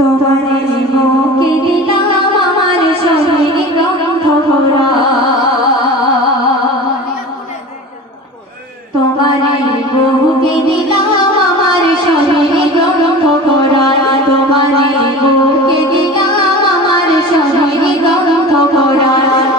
তোমার মুখে দিলাম আমার শরীর গ্রন্থ ভরা, তোমার মুখে দিলাম আমার শরীর গ্রন্থ ভরা, তোমার মুখে দিলাম আমার শরীর গ্রন্থ ভরা।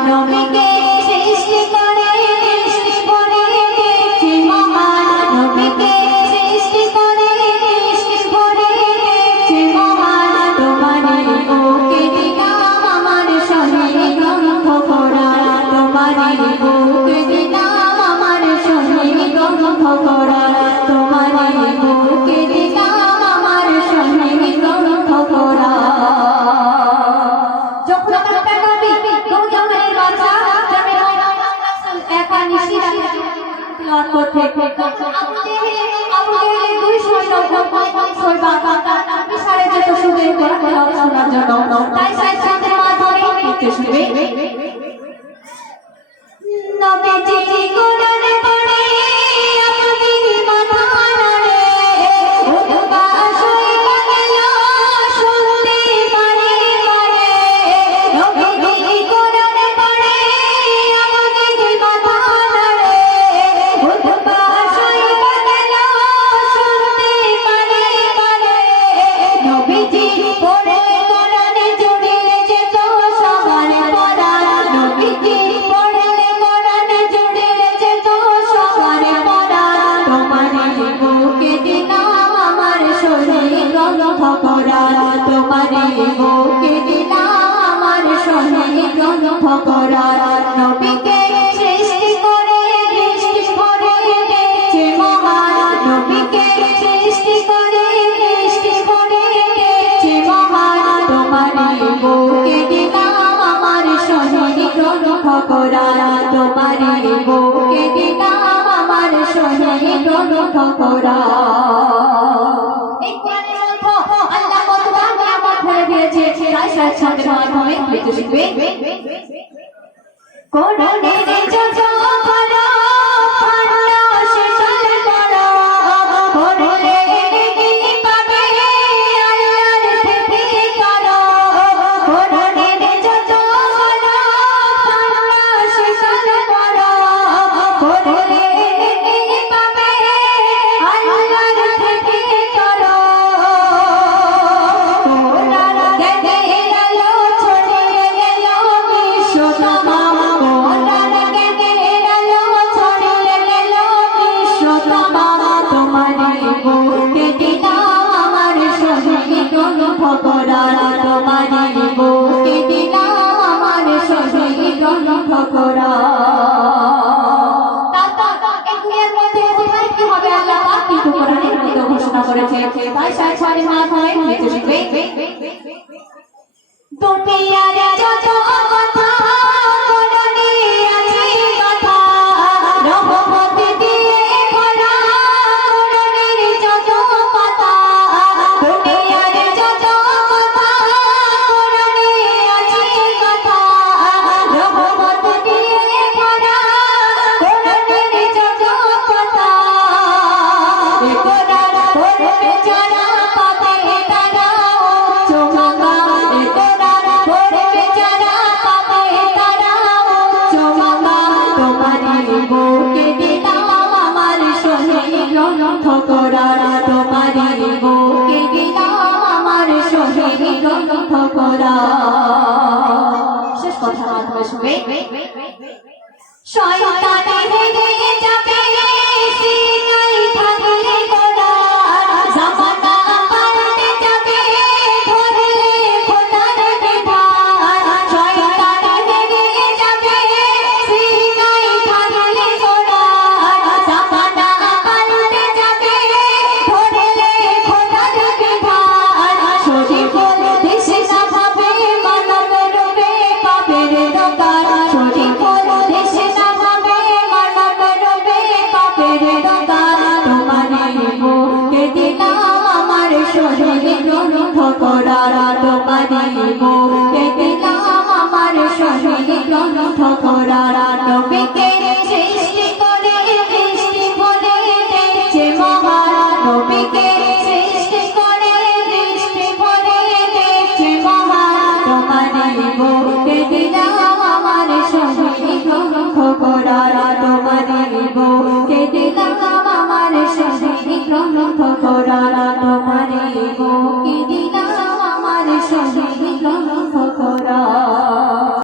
নবীকে সৃষ্টি করে সৃষ্টি করে দেখছি মহান, নবীকে সৃষ্টি করে সৃষ্টি করে দেখছি মহান। তোমার মুখে দিলাম আমার শরীর গ্রন্থ ভরা, তোমার মুখে দিলাম আমার শরীর গ্রন্থ ভরা, তোমার মুখে দিলাম আমার শরীর গ্রন্থ ভরা। যখন আপনার নবী কোন জামানের বাদশা জানে একা নিশিরা তিলাওয়াত করতে, আবু জেহেল দুই সৈন্য ছয় বাবা বিশালে যেত শুধু কোরআন তেলাওয়াত শোনার জন্য, তাই সাথে মাধ্যমে নিতে শুনবে। নবীজি কোরআন পড়ে আবু জেহেল মাথা নাড়ে, উতবা শৈবা গেল শুনতে পারে পারে। নবীজি কোরআন পড়ে আবু জেহেল মাথা নাড়ে, উতবা শৈবা গেল শুনতে পারে পারে। নবীজি পড়ে কোরআনে জুড়িয়ে যেত সবার পরাণ, নবীজি পড়ে কোরআনে জুড়িয়ে যেত সবার পরাণ। তোমার মুখে দিলাম আমার শরীর গ্রন্থ ভরা, তোমার মুখে দিলাম আমার শরীর গ্রন্থ ভরা। নবীকে সৃষ্টি করে সৃষ্টি করে দেখছে মহান, নবীকে সৃষ্টি করে সৃষ্টি করে দেখছে মহান। তোমার মুখে দিলাম আমার শরীর গ্রন্থ ভরা, তোমার মুখে দিলাম আমার শরীর গ্রন্থ ভরা। এই কোরআনের গ্রন্থ আল্লাহ কতবার নিয়ামত ভরে দিয়েছে, তাই সাথে মাধ্যমে লিখে শিখবে। কোরআনের যত বড় পান্না সেটাল করো, কোরআনের কি পাবে আল্লাহর থেকে করো। কোরআনের যত বড় পান্না সেটাল করো, কোরআনের কি পাবে আল্লাহর থেকে করো। কোরআন জ্ঞানের আলো ছড়িয়ে গেল বিশ্বতমাম, কোরআন জ্ঞানের আলো ছড়িয়ে গেল বিশ্বতমাম। তোমার মুখে দিলাম আমার শরীর গ্রন্থ ভরা, তোমার মুখে দিলাম আমার শরীর গ্রন্থ ভরা। কিন্তু কোরআনের মধ্যে ঘোষণা করেছে, তাই সাথে মাধ্যমে লিখে শিখবে। দুনিয়ার যত কথা কোরআনে আছে কথা, রহমত দিয়ে ভরা কোরআনের যত কথা। দুনিয়ার যত কথা কোরআনে আছে কথা, রহমত দিয়ে ভরা কোরআনের যত কথা। এ কোরআন পড়বে যারা পাবে তারা উচ্চ মাকাম, এ কোরআন পড়বে যারা পাবে তারা উচ্চ মাকাম। তোমার মুখে দিলাম আমার শরীর গ্রন্থ কোরআন, তোমার মুখে দিলাম আমার শরীর গ্রন্থ কোরআন। শেষ কথা মাধ্যমে শুনবে। শয়তানে হেরে যাবে সিনাই থাকলে কোরআন, জামানা পাল্টে যাবে ধরলে খোদার বিধান। শয়তানে হেরে যাবে সিনাই থাকলে কোরআন, জামানা পাল্টে যাবে ধরলে খোদার বিধান। শরীফ দেশে না ভাবে মানব রূপে পাপের দোকান, শরীফ দেশে না ভাবে মানব রূপে পাপের দোকান। তোমার মুখে দিলাম আমার শরীর গ্রন্থ কোরআন, তোমার মুখে দিলাম আমার শরীর গ্রন্থ কোরআন। নবীকে সৃষ্টি করে সৃষ্টি করে দেখছে মহান, নবীকে সৃষ্টি করে সৃষ্টি করে দিলাম আমার সহি গ্রন্থ কোরআন তোমারে বুকে দিলাম আমার সহি গ্রন্থ কোরআন তোমারে বুকে